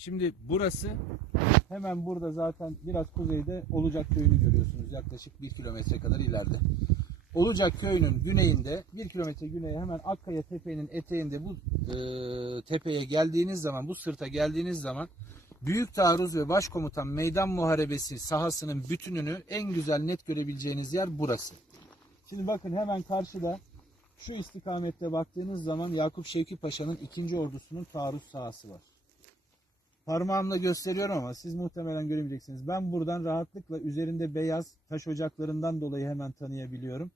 Şimdi burası hemen burada zaten biraz kuzeyde Olacak köyünü görüyorsunuz. Yaklaşık bir kilometre kadar ileride. Olacak köyünün güneyinde bir kilometre güneye hemen Akkaya Tepe'nin eteğinde bu e, tepeye geldiğiniz zaman bu sırta geldiğiniz zaman Büyük Taarruz ve Başkomutan Meydan Muharebesi sahasının bütününü en güzel net görebileceğiniz yer burası. Şimdi bakın hemen karşıda şu istikamette baktığınız zaman Yakup Şevki Paşa'nın ikinci ordusunun taarruz sahası var. Parmağımla gösteriyorum ama siz muhtemelen göremeyeceksiniz. Ben buradan rahatlıkla üzerinde beyaz taş ocaklarından dolayı hemen tanıyabiliyorum.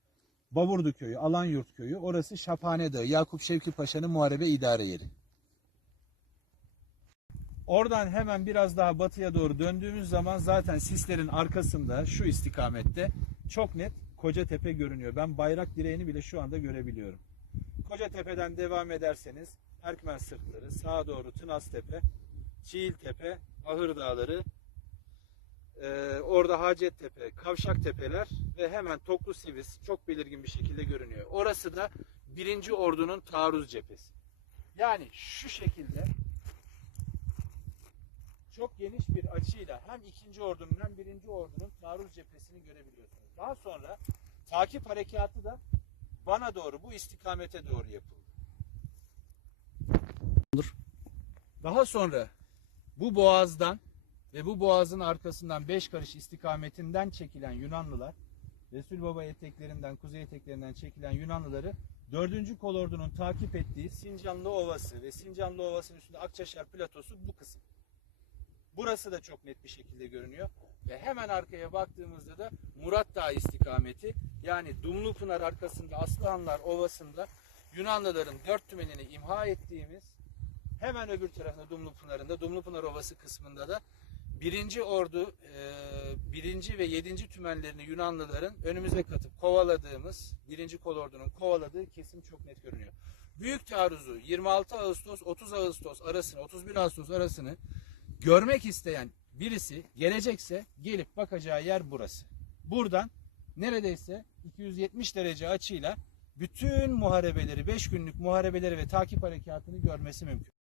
Baburdu köyü, Alanyurt köyü. Orası Şaphane Dağı, Yakup Şevki Paşa'nın muharebe idare yeri. Oradan hemen biraz daha batıya doğru döndüğümüz zaman zaten sislerin arkasında şu istikamette çok net Kocatepe görünüyor. Ben bayrak direğini bile şu anda görebiliyorum. Kocatepe'den devam ederseniz Erkmen Sırtları, sağa doğru Tınaztepe, Çiğiltepe, Ahır Dağları, ee, orada Hacettepe, Kavşak Tepeler ve hemen Toklu Sivis çok belirgin bir şekilde görünüyor. Orası da birinci ordunun taarruz cephesi. Yani şu şekilde çok geniş bir açıyla hem ikinci ordunun hem birinci ordunun taarruz cephesini görebiliyorsunuz. Daha sonra takip harekatı da bana doğru bu istikamete doğru yapıldı. Daha sonra bu boğazdan ve bu boğazın arkasından beş karış istikametinden çekilen Yunanlılar Resul Baba eteklerinden, kuzey eteklerinden çekilen Yunanlıları 4. kolordunun takip ettiği Sincanlı Ovası ve Sincanlı Ovası'nın üstünde Akçaşar platosu bu kısım. Burası da çok net bir şekilde görünüyor. Ve hemen arkaya baktığımızda da Murat Dağı istikameti yani Dumlupınar arkasında Aslanlar Ovası'nda Yunanlıların dört tümenini imha ettiğimiz hemen öbür tarafında Dumlupınar'ında Dumlupınar Ovası kısmında da birinci ordu e, birinci ve yedinci tümenlerini Yunanlıların önümüze katıp kovaladığımız birinci kolordunun kovaladığı kesim çok net görünüyor. Büyük taarruzu 26 Ağustos 30 Ağustos arasını 31 Ağustos arasını görmek isteyen birisi gelecekse gelip bakacağı yer burası. Buradan neredeyse 270 derece açıyla bütün muharebeleri, 5 günlük muharebeleri ve takip harekatını görmesi mümkün.